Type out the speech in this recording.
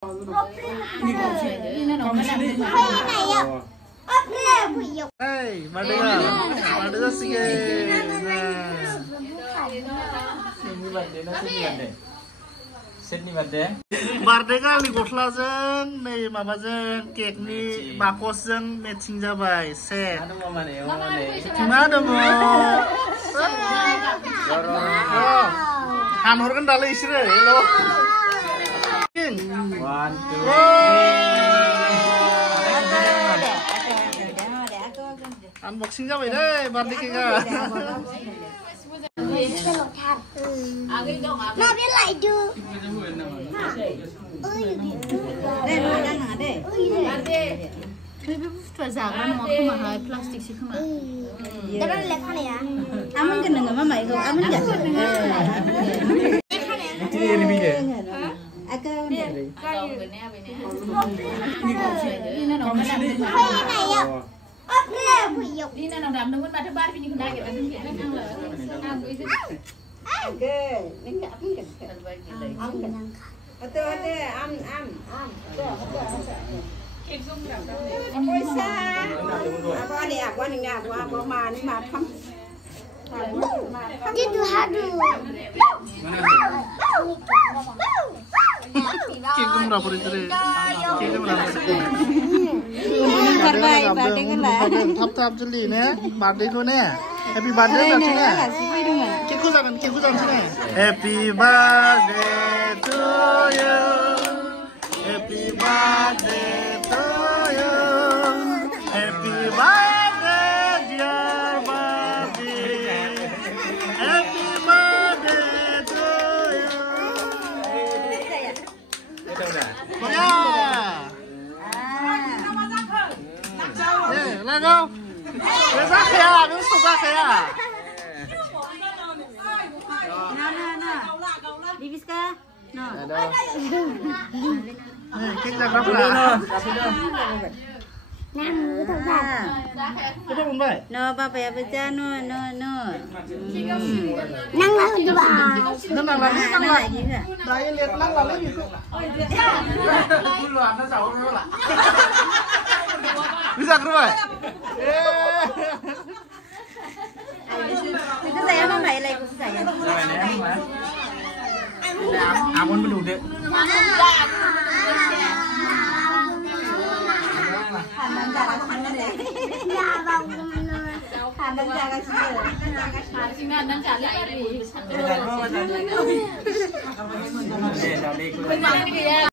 Hey, Mardega sige. Mardega li gस्लाजों नै माबाजों केकनि बाकसजों मेचिं जाबाय सेट मा दङ हानहरगोन दालाय इसोरो हेल' 1 2 Unboxing जाबाय दै बार्थडे केकआ Maafin lại du. Tapi butuh zagan mau kemana plastik sih kemana? Jangan lihat kan ya. Aman kan dengan mama itu aman ya? Itu yang lebih deh. Đi nào làm đúng ba thứ ba thì như này cái này ăn là ăn cái gì? Ok, mình ăn cái này. Ăn đây, ăn. Kim dung làm đâu? Ôi xa. Qua đi qua đi ngà qua mà đi mà thăm. Itu haduh. Kek berapa itu deh? Kek berapa itu? Karbai birthday kan lah. Tap jeli nih, birthday ko nih. Happy birthday nanti nih. Kek ku jangan sini. Happy birthday to you. Happy birthday to you. Happy birthday dear birthday. Happy birthday to you. Ya. Lagu. Besok ya, besok ya. Nah. Bibis ka? No. Kek dah berapa? Namu thật ra. Kita mulai. No, papa ya baca no. Nang lah tu ba. Nang lagi. juga. Daya lihat nang lagi. Dulu anda jauh dulu lah. Bisa keluar. Itu saya mama ilai ku saya. Amun menurut deh. Benar dia.